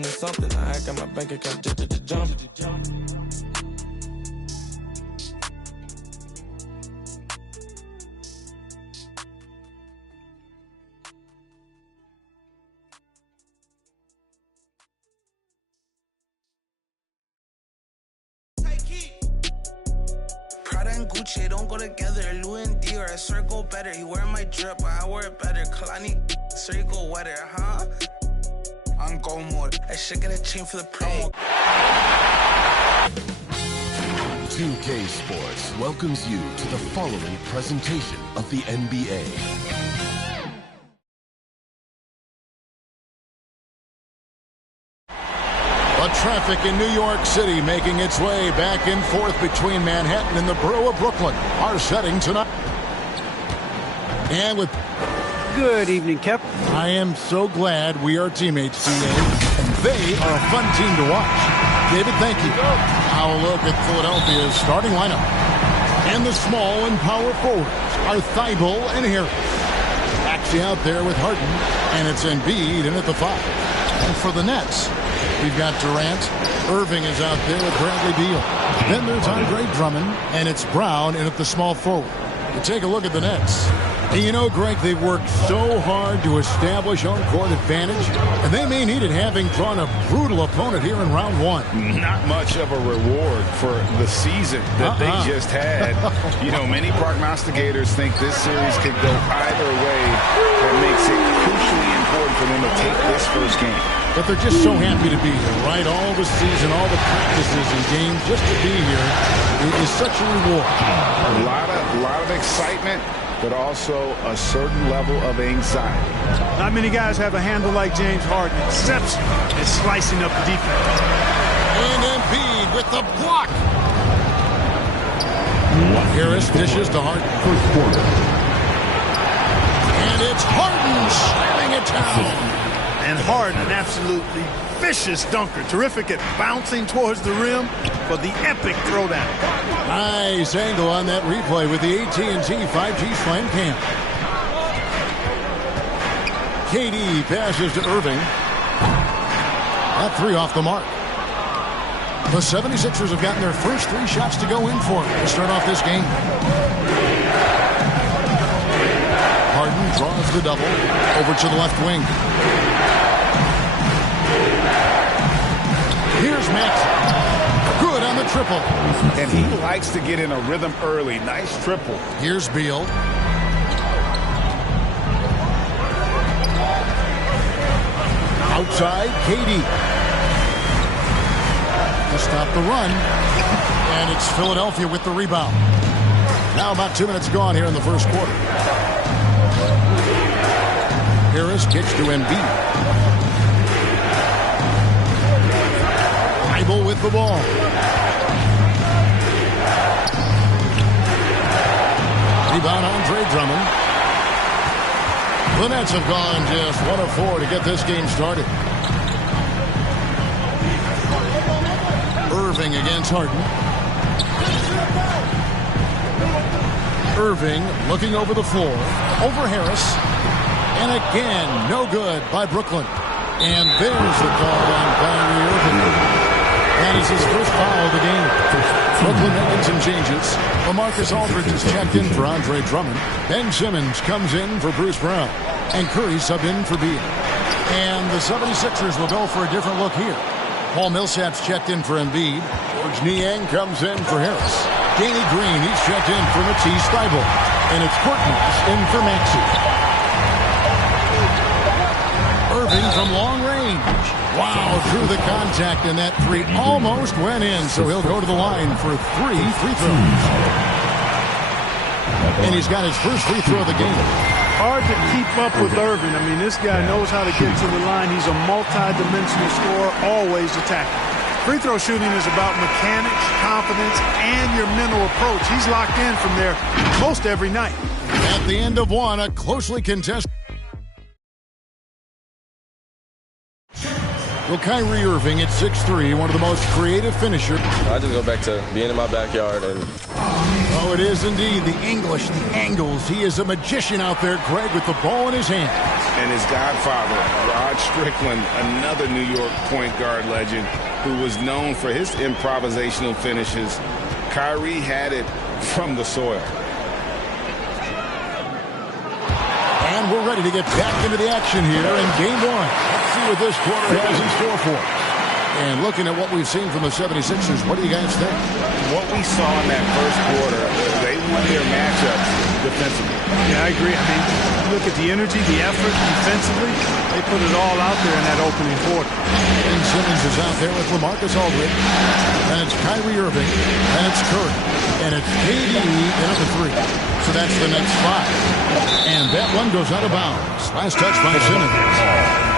Something I got my bank account just jump. Prada and Gucci don't go together. Louis and Dior, I swear go better. You wear my drip, but I wear it better. Kalani, sure you go wetter, huh? On go mode. I should get a chain for the promo. 2K Sports welcomes you to the following presentation of the NBA. The traffic in New York City making its way back and forth between Manhattan and the borough of Brooklyn. Our setting tonight. And with... Good evening, Kep. I am so glad we are teammates, CA. And they are a fun team to watch. David, thank you. Now a look at Philadelphia's starting lineup. And the small and power forwards are Thibault and Harris. Actually out there with Harden. And it's Embiid in at the 5. And for the Nets, we've got Durant. Irving is out there with Bradley Beal. Then there's Andre Drummond. And it's Brown in at the small forward. You take a look at the Nets. And you know, Greg, they've worked so hard to establish home-court advantage, and they may need it having drawn a brutal opponent here in round 1. Not much of a reward for the season that they just had. You know, many prognosticators think this series could go either way. That makes it crucially important for them to take this first game. But they're just so happy to be here, right? All the season, all the practices and games, just to be here is such a reward. A lot of excitement, but also a certain level of anxiety. Not many guys have a handle like James Harden. Exception at slicing up the defense. And Embiid with the block. Harris dishes to Harden. First quarter. And it's Harden slamming it down. And Harden, an absolutely vicious dunker. Terrific at bouncing towards the rim for the epic throwdown. Nice angle on that replay with the AT&T 5G Slam Cam. KD passes to Irving. That 3 off the mark. The 76ers have gotten their first 3 shots to go in for to start off this game. Harden draws the double over to the left wing. Here's Maxey. Good on the triple. And he likes to get in a rhythm early. Nice triple. Here's Beal. Outside, KD. To stop the run. And it's Philadelphia with the rebound. Now about 2 minutes gone here in the first quarter. Harris kicks to Embiid. With the ball. Rebound, Andre Drummond. The Nets have gone just 1 of 4 to get this game started. Irving against Harden. Irving looking over the floor. Over Harris. And again, no good by Brooklyn. And there's the call on Kyrie Irving. That is his first foul of the game. Brooklyn making some changes. LaMarcus Aldridge is checked in for Andre Drummond. Ben Simmons comes in for Bruce Brown. And Curry subbed in for Beal. And the 76ers will go for a different look here. Paul Millsap's checked in for Embiid. George Niang comes in for Harris. Danny Green, he's checked in for Matisse Thybulle. And it's Korkmaz in for Maxey. Irving from long range. Wow, through the contact, and that 3 almost went in, so he'll go to the line for 3 free throws. And he's got his first free throw of the game. Hard to keep up with Irving. I mean, this guy knows how to get to the line. He's a multi-dimensional scorer, always attacking. Free throw shooting is about mechanics, confidence, and your mental approach. He's locked in from there most every night. At the end of 1, a closely contested. Well, Kyrie Irving at 6'3", one of the most creative finishers. I just go back to being in my backyard. Oh, it is indeed. The English, the angles. He is a magician out there, Greg, with the ball in his hand. And and his godfather, Rod Strickland, another New York point guard legend who was known for his improvisational finishes. Kyrie had it from the soil. And we're ready to get back into the action here in game one. Let's see what this quarter has in store for us. And looking at what we've seen from the 76ers, what do you guys think? What we saw in that first quarter, they won their matchups defensively. Yeah, I agree. I mean, look at the energy, the effort defensively. They put it all out there in that opening quarter. Ben Simmons is out there with LaMarcus Aldridge. And it's Kyrie Irving. And it's Curry. And it's KD in at the three. So that's the next five. And that one goes out of bounds. Last touch by Simmons.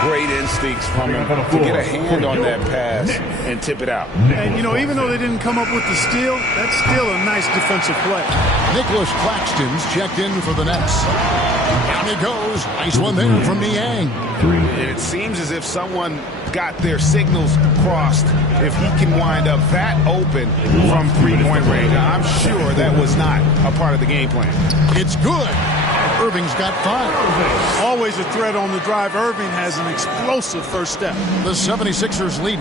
Great instincts from him to get a hand on that pass and tip it out. And, you know, even though they didn't come up with the steal, that's still a nice defensive play. Nicholas Claxton's checked in for the Nets. Down he goes. Nice one there from Niang. And it seems as if someone got their signals crossed if he can wind up that open from three-point range. I'm sure that was not a part of the game plan. It's good. Irving's got 5. Always a threat on the drive. Irving has an explosive first step. The 76ers lead.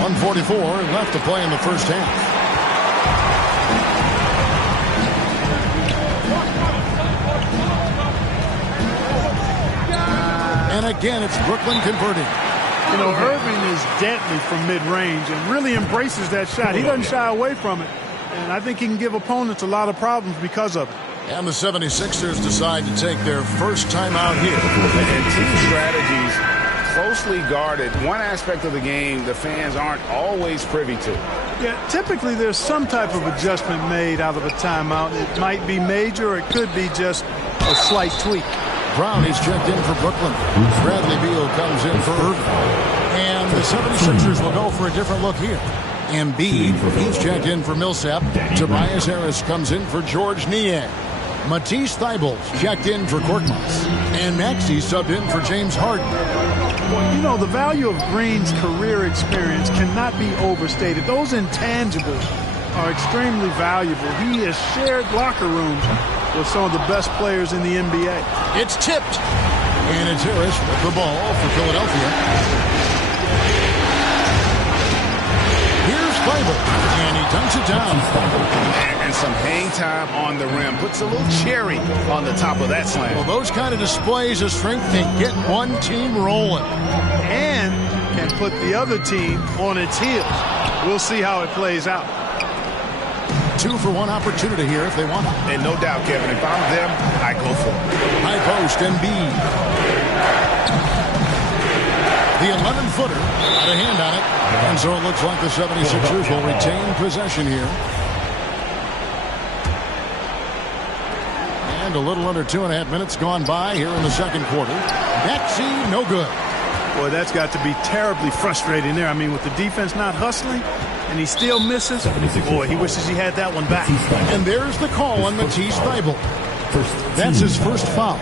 1:44 left to play in the first half. And again, it's Brooklyn converting. You know, Irving is deadly from mid-range and really embraces that shot. He doesn't shy away from it. And I think he can give opponents a lot of problems because of it. And the 76ers decide to take their first time out here. And team strategies closely guarded. One aspect of the game the fans aren't always privy to. Yeah, typically there's some type of adjustment made out of a timeout. It might be major or it could be just a slight tweak. Brown is checked in for Brooklyn. Bradley Beal comes in for Irving. And the 76ers will go for a different look here. Embiid, he's checked in for Millsap. Tobias Harris comes in for George Niang. Matisse Thybulle's checked in for Korkmaz. And Maxey subbed in for James Harden. Well, you know, the value of Green's career experience cannot be overstated. Those intangibles are extremely valuable. He has shared locker rooms with some of the best players in the NBA. It's tipped. And it's Harris with the ball for Philadelphia. Bible, and he dunks it down. And some hang time on the rim. Puts a little cherry on the top of that slam. Well, those kind of displays of strength can get one team rolling. And can put the other team on its heels. We'll see how it plays out. 2-for-1 opportunity here if they want it. And no doubt, Kevin, if I'm them, I go for it. High post, Embiid. The 11-footer, got a hand on it. And so it looks like the 76ers will retain possession here. And a little under 2.5 minutes gone by here in the second quarter. Maxey, no good. Boy, that's got to be terribly frustrating there. I mean, with the defense not hustling, and he still misses. Boy, he wishes he had that one back. And there's the call on Matisse Thybulle. That's his first foul.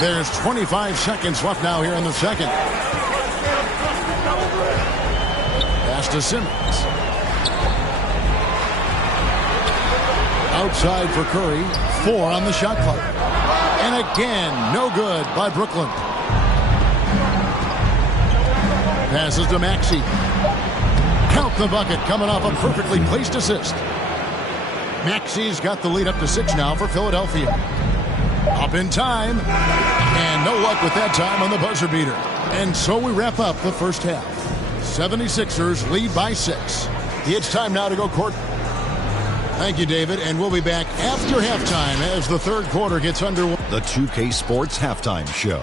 There's 25 seconds left now here in the second. Pass to Simmons. Outside for Curry. 4 on the shot clock. And again, no good by Brooklyn. Passes to Maxey. Count the bucket coming off a perfectly placed assist. Maxey's got the lead up to 6 now for Philadelphia. Up in time. And no luck with that time on the buzzer beater. And so we wrap up the first half. 76ers lead by 6. It's time now to go court. Thank you, David. And we'll be back after halftime as the third quarter gets underway. The 2K Sports Halftime Show.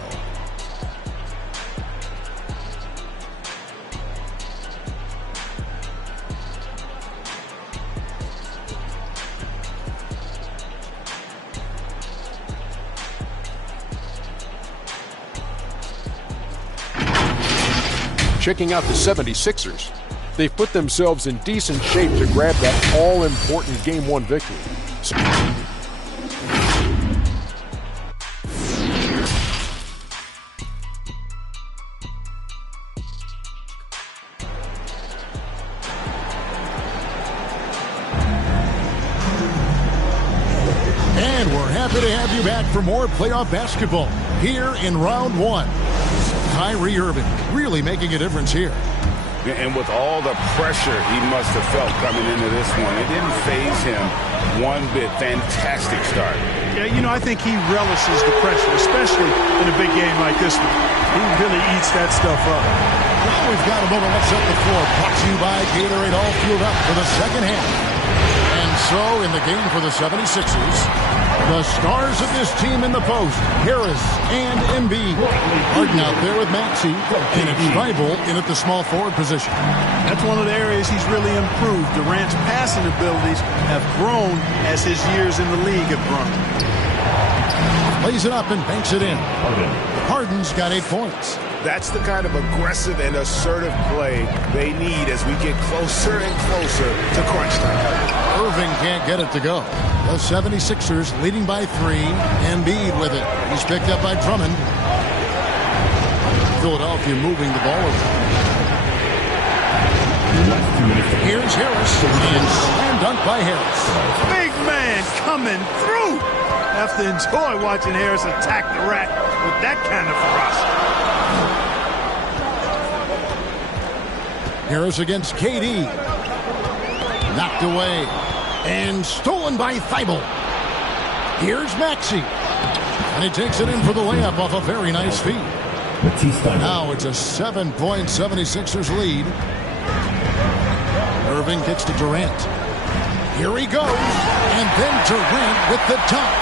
Checking out the 76ers. They've put themselves in decent shape to grab that all-important Game 1 victory. you back for more playoff basketball here in round one. Kyrie Irving really making a difference here. And with all the pressure he must have felt coming into this one, it didn't faze him one bit. Fantastic start. Yeah, you know, I think he relishes the pressure, especially in a big game like this one. He really eats that stuff up. Well, we've got a moment. Let's set the floor. Brought to you by Gatorade, all fueled up for the second half. And so, in the game for the 76ers, the stars of this team in the post, Harris and Embiid. Harden out there with Maxey, and it's Thybulle in at the small forward position. That's one of the areas he's really improved. Durant's passing abilities have grown as his years in the league have grown. Plays it up and banks it in. Harden's got 8 points. That's the kind of aggressive and assertive play they need as we get closer and closer to crunch time. Irving can't get it to go. The 76ers leading by 3. Embiid with it. He's picked up by Drummond. Philadelphia moving the ball over. Here's Harris. And slam dunk by Harris. Big man coming through. Have to enjoy watching Harris attack the rack with that kind of ferocity. Harris against KD. Knocked away. And stolen by Thybulle. Here's Maxey. And he takes it in for the layup off a very nice feed. Now it's a 7-point 76ers lead. Irving gets to Durant. Here he goes. And then Durant with the dunk.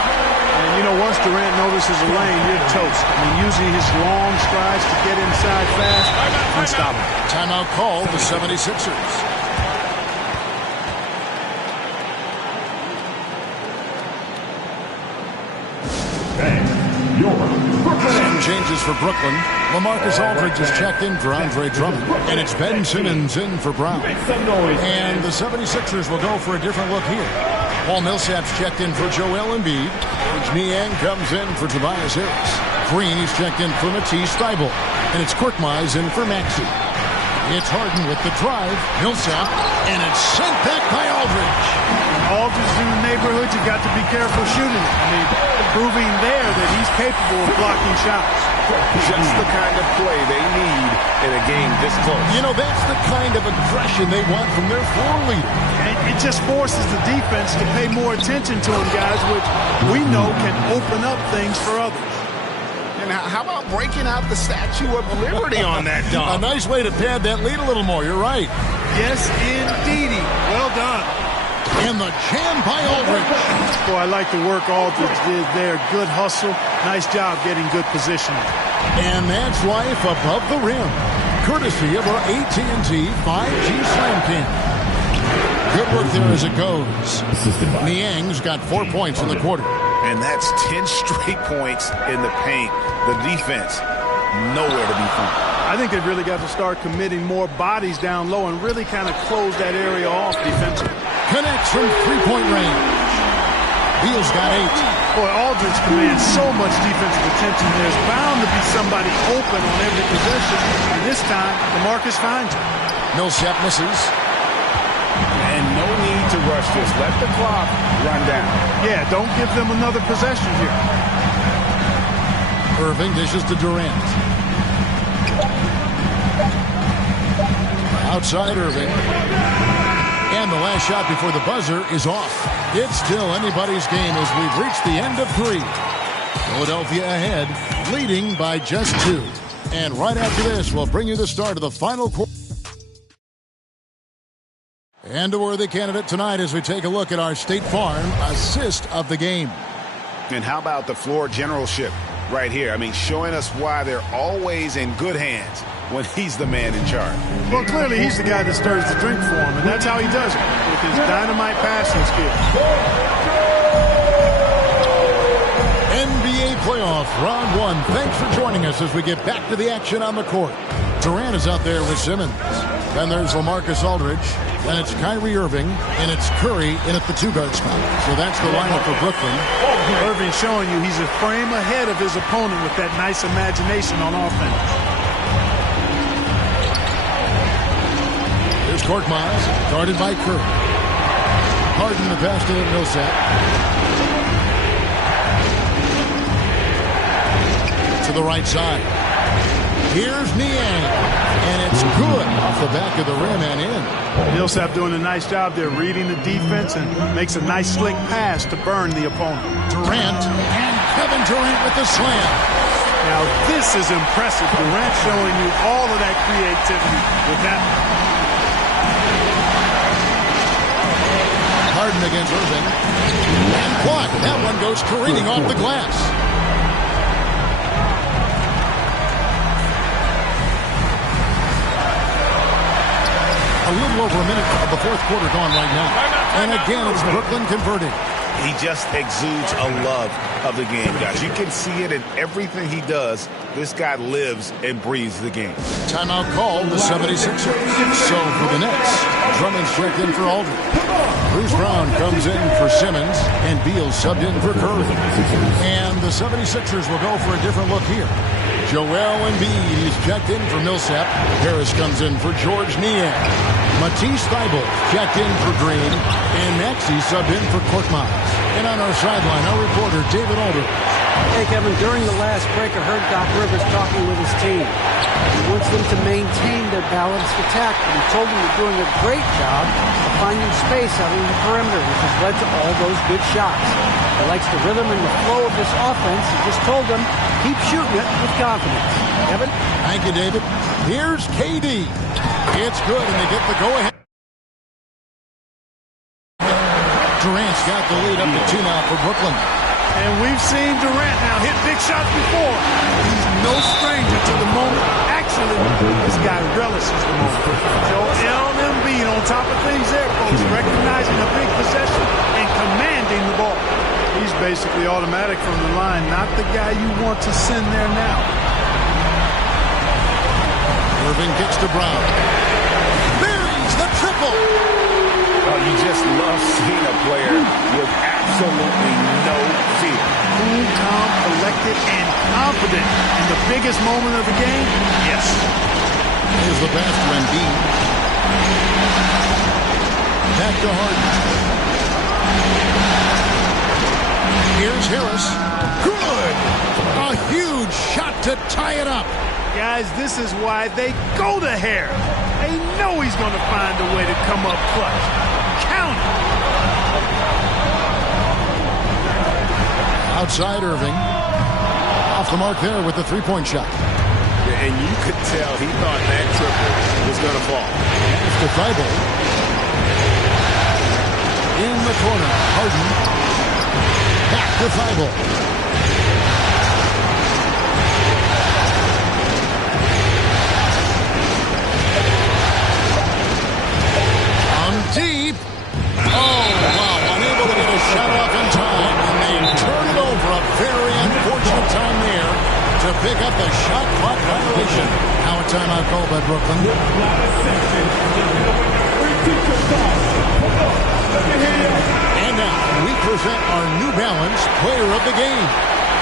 And, you know, once Durant notices a lane, you're toast. I mean, using his long strides to get inside fast, unstoppable. Timeout call, the 76ers. Some changes for Brooklyn. LaMarcus Aldridge is checked in for Andre Drummond. And it's Ben Simmons in for Brown. And the 76ers will go for a different look here. Paul Millsap's checked in for Joel Embiid. Niang comes in for Tobias Harris. Green is checked in for Matisse Thybulle. And it's Korkmaz in for Maxey. It's Harden with the drive. Millsap. And it's sent back by Aldridge. Aldridge in the neighborhood, you got to be careful shooting it. I mean, proving there that he's capable of blocking shots. Just the kind of play they need in a game this close. You know, that's the kind of aggression they want from their floor leader. And it just forces the defense to pay more attention to him, guys, which we know can open up things for others. And how about breaking out the Statue of Liberty on that dunk? A nice way to pad that lead a little more. You're right. Yes, indeedy. Well done. And the jam by Aldridge. Boy, I like the work Aldridge did there. Good hustle. Nice job getting good positioning. And that's life above the rim. Courtesy of our AT&T 5G Slam Cam. Good work there as it goes. Niang's got 4 points in the quarter. And that's 10 straight points in the paint. The defense, nowhere to be found. I think they've really got to start committing more bodies down low and really kind of close that area off defensively. Connects from three-point range. Beal's got 8. Boy, Aldridge commands so much defensive attention. There's bound to be somebody open on every possession. And this time, LaMarcus finds him. Millsap misses. And no need to rush this. Let the clock run down. Yeah, don't give them another possession here. Irving dishes to Durant. Outside Irving. And the last shot before the buzzer is off. It's still anybody's game as we've reached the end of 3. Philadelphia ahead, leading by just 2. And right after this, we'll bring you the start of the final quarter. And a worthy candidate tonight as we take a look at our State Farm assist of the game. And how about the floor generalship right here? I mean, showing us why they're always in good hands when he's the man in charge. Well, clearly he's the guy that stirs the drink for him, and that's how he does it, with his dynamite passing skills. NBA playoff round 1. Thanks for joining us as we get back to the action on the court. Durant is out there with Simmons. Then there's LaMarcus Aldridge. Then it's Kyrie Irving, and it's Curry in at the 2-guard spot. So that's the lineup for Brooklyn. Irving showing you he's a frame ahead of his opponent with that nice imagination on offense. Here's Korkmaz, guarded by Curry. Harden the pass to Millsap. the right side. Here's Niang, and it's good off the back of the rim and in. Millsap doing a nice job there, reading the defense, and makes a nice slick pass to burn the opponent. Durant, and Kevin Durant with the slam. Now this is impressive. Durant showing you all of that creativity with that. Harden against Irving. And blocked. That one goes careening off the glass. A little over a minute of the fourth quarter gone right now. And again, it's Brooklyn converting. He just exudes a love of the game, guys. You can see it in everything he does. This guy lives and breathes the game. Timeout called the 76ers. So for the Nets, Drummond's checked in for Aldridge. Bruce Brown comes in for Simmons, and Beal subbed in for Curry. And the 76ers will go for a different look here. Joel Embiid is checked in for Millsap. Harris comes in for George Niang. Matisse Thybulle checked in for Green. And Maxey subbed in for Korkmaz. And on our sideline, our reporter, David Aldridge. Hey, Kevin, during the last break, I heard Doc Rivers talking with his team. He wants them to maintain their balanced attack. And he told them they're doing a great job of finding space out in the perimeter, which has led to all those good shots. He likes the rhythm and the flow of this offense. He just told them, keep shooting it with confidence. Kevin? Thank you, David. Here's KD. It's good, and they get the go-ahead. Durant's got the lead up to 2 now for Brooklyn. And we've seen Durant now hit big shots before. He's no stranger to the moment. Actually, this guy relishes the moment. Joel Embiid on top of things there, folks, recognizing a big possession and commanding the ball. He's basically automatic from the line, not the guy you want to send there now. Irving gets to Brown. Buries the triple. Oh, you just love seeing a player with absolutely no fear. Cool, calm, collected, and confident in the biggest moment of the game. Yes. Here's the pass to Embiid. Back to Harden. Here's Harris. Good. A huge shot to tie it up. Guys, this is why they go to Harris. They know he's going to find a way to come up clutch. Count it. Outside Irving. Off the mark there with the three-point shot. And you could tell he thought that triple was going to fall. Pass to Thybulle. In the corner, Harden. Back to Thybulle. Deep. Oh, wow. Unable to get a shot off in time. And they turn it over. A very unfortunate time there to pick up the shot clock violation. Now a timeout call by Brooklyn. And now we present our New Balance player of the game,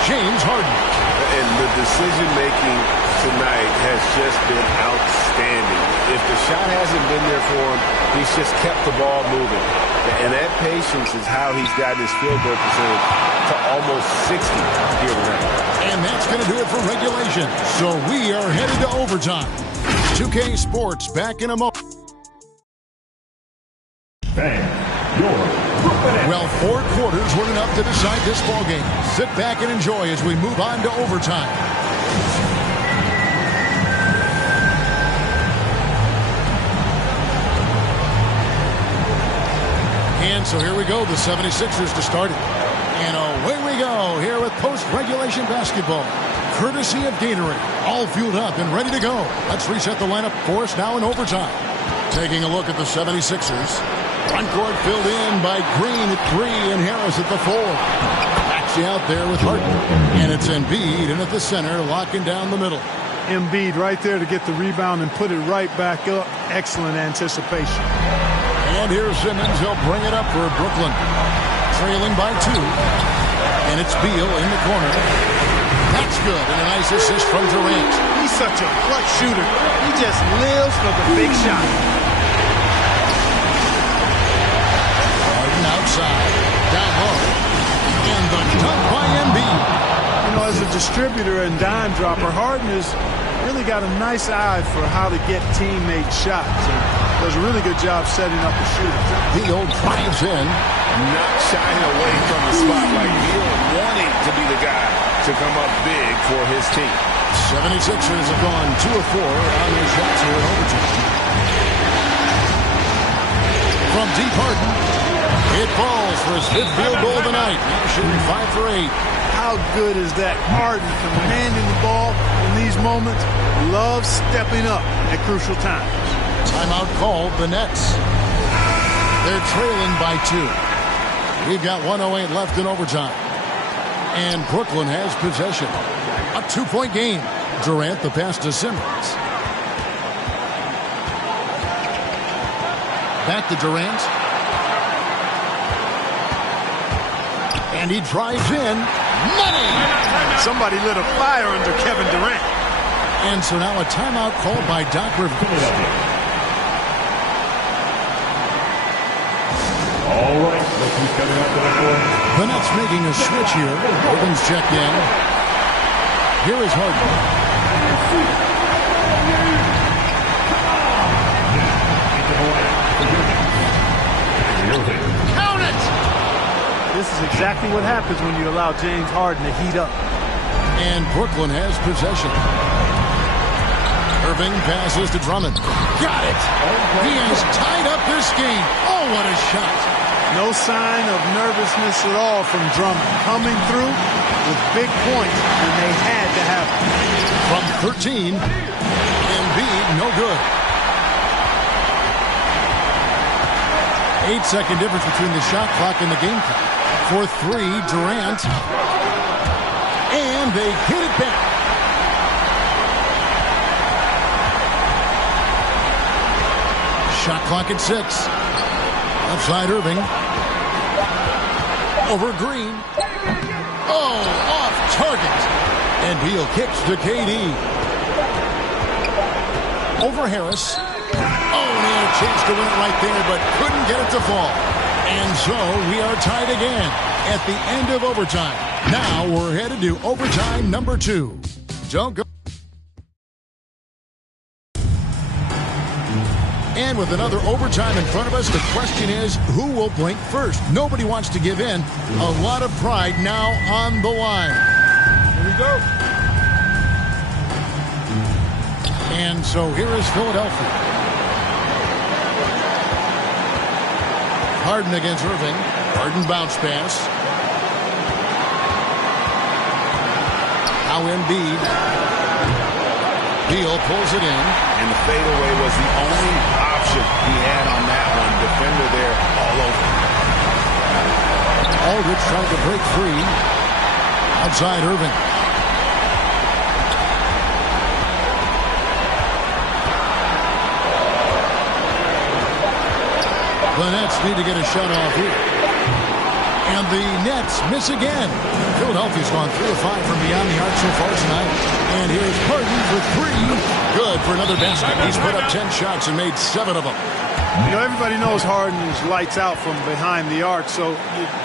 James Harden. And the decision-making tonight has just been outstanding. If the shot hasn't been there for him, he's just kept the ball moving. And that patience is how he's gotten his field goal percentage to almost 60 here tonight. And that's going to do it for regulation. So we are headed to overtime. 2K Sports back in a moment. Well, 4 quarters weren't enough to decide this ballgame. Sit back and enjoy as we move on to overtime. And so here we go, the 76ers to start it. And away we go here with post-regulation basketball. Courtesy of Gatorade. All fueled up and ready to go. Let's reset the lineup for us now in overtime. Taking a look at the 76ers. Front court filled in by Green at 3 and Harris at the 4. Maxey out there with Harden. And it's Embiid in at the center, locking down the middle. Embiid right there to get the rebound and put it right back up. Excellent anticipation. And here's Simmons. He'll bring it up for Brooklyn. Trailing by 2. And it's Beal in the corner. That's good. And a nice assist from Durant. He's such a clutch shooter. He just lives for the big shot. Harden outside. Down low. And the dunk by Embiid. You know, as a distributor and dime dropper, Harden has really got a nice eye for how to get teammate shots. And does a really good job setting up the shooter. Beal drives in. Not shying away from the spotlight. Beal wanting to be the guy to come up big for his team. 76ers have gone 2 of 4 on their shots here in overtime. From deep, Harden. It falls for his 5th field goal of the night. Now shooting 5 for 8. How good is that? Harden commanding the ball in these moments. Loves stepping up at crucial times. Timeout called, the Nets. They're trailing by 2. We've got 1:08 left in overtime. And Brooklyn has possession. A 2-point game. Durant the pass to Simmons. Back to Durant. And he drives in. Money! Somebody lit a fire under Kevin Durant. And so now a timeout called by Doc Rivers. All right, look who's coming up to the court. The Nets making a switch here. Irving's checked in. Here is Harden. Count it! This is exactly what happens when you allow James Harden to heat up. And Brooklyn has possession. Irving passes to Drummond. Got it! He has tied up this game. Oh, what a shot! No sign of nervousness at all from Drummond. Coming through with big points, and they had to have them. From 13, Embiid, no good. 8-second difference between the shot clock and the game clock. For 3, Durant. And they hit it back. Shot clock at 6. Left side, Irving. Over Green. Oh, off target. And Beal kicks to KD. Over Harris. Oh, and he had a chance to win it right there, but couldn't get it to fall. And so we are tied again at the end of overtime. Now we're headed to overtime number 2. Don't go. And with another overtime in front of us, the question is, who will blink first? Nobody wants to give in. A lot of pride now on the line. Here we go. And so here is Philadelphia. Harden against Irving. Harden bounce pass. Now Embiid. Beal pulls it in. And the fadeaway was the only option he had on that one. Defender there all over. Aldridge trying to break free. Outside Irving. The Nets need to get a shot off here. And the Nets miss again. Philadelphia's gone 3 of 5 from beyond the arc so far tonight. And here's Harden for 3. Good for another basket. He's put up 10 shots and made 7 of them. You know, everybody knows Harden is lights out from behind the arc, so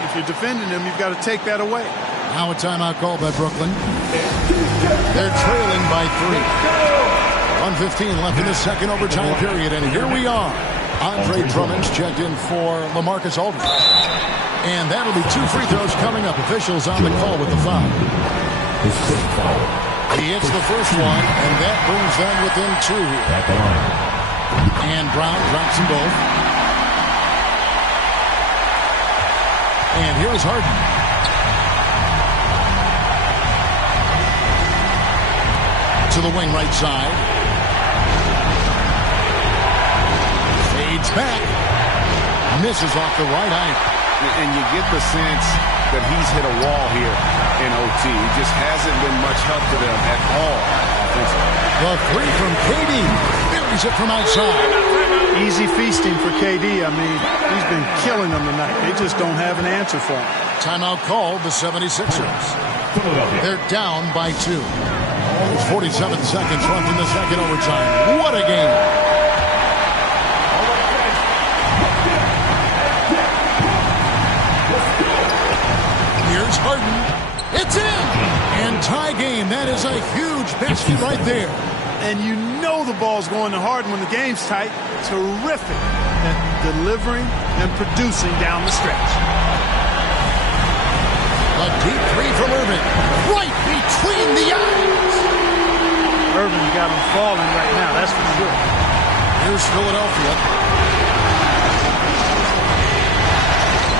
if you're defending him, you've got to take that away. Now a timeout call by Brooklyn. They're trailing by 3. 1:15 left in the second overtime period, and here we are. Andre Drummond's checked in for LaMarcus Aldridge. And that'll be 2 free throws coming up. Officials on the call with the foul. He hits the first one, and that brings them within 2 here. And Brown drops them both. And here's Harden. To the wing right side. Fades back. Misses off the right eye. And you get the sense that he's hit a wall here in OT. He just hasn't been much help to them at all offensively. The 3 from KD. Buries it from outside. Easy feasting for KD. I mean, he's been killing them tonight. They just don't have an answer for him. Timeout called, the 76ers. They're down by 2. There's 47 seconds left in the second overtime. What a game. Here's Harden. It's in! And tie game. That is a huge basket right there. And you know the ball's going to Harden when the game's tight. Terrific at delivering and producing down the stretch. A deep three from Irving. Right between the eyes. Irving got him falling right now, that's for sure. Here's Philadelphia.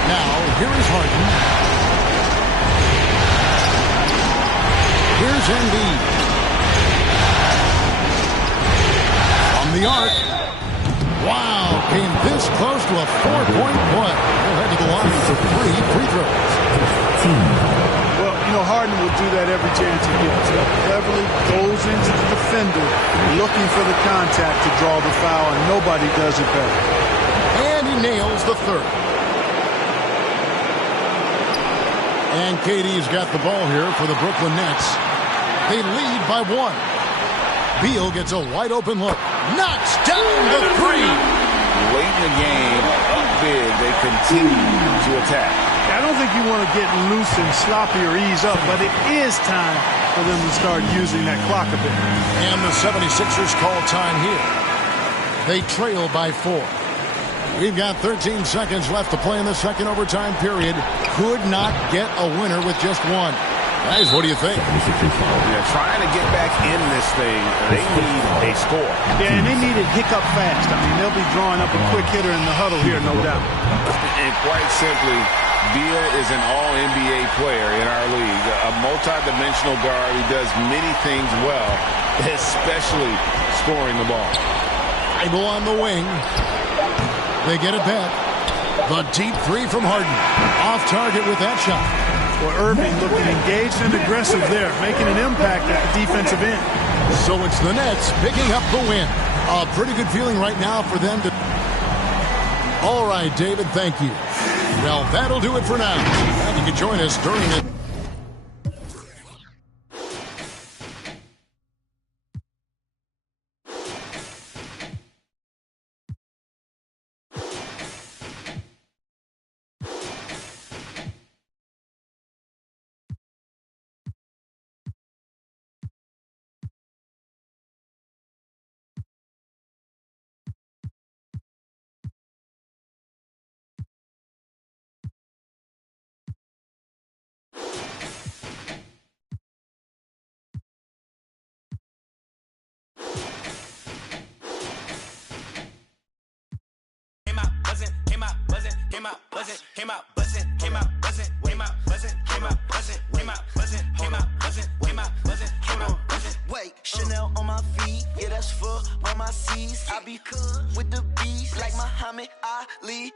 Now, here is Harden. Here's Embiid. From the arc. Wow, came this close to a 4-point play. He'll head to the line for 3 free throws. Well, you know, Harden will do that every chance he gets. He cleverly goes into the defender looking for the contact to draw the foul, and nobody does it better. And he nails the third. And KD's got the ball here for the Brooklyn Nets. They lead by 1. Beal gets a wide open look. Knocks down the three. Late in the game, up big, they continue to attack. I don't think you want to get loose and sloppy or ease up, but it is time for them to start using that clock a bit. And the 76ers call time here. They trail by 4. We've got 13 seconds left to play in the second overtime period. Could not get a winner with just 1. Guys, what do you think? Yeah, trying to get back in this thing, they need a score. Yeah, and they need it hiccup fast. I mean, they'll be drawing up a quick hitter in the huddle here, no doubt. And quite simply, Beal is an all-NBA player in our league, a multi-dimensional guard who does many things well, especially scoring the ball. Bible on the wing. They get it back. The deep three from Harden. Off target with that shot. Well, Irving looking engaged and aggressive there, making an impact at the defensive end. So it's the Nets picking up the win. A pretty good feeling right now for them to... All right, David, thank you. Well, that'll do it for now. Glad you could join us during it. Wait, Chanel on my feet, yeah, that's for all my C's. I be cool with the beast like Muhammad Ali.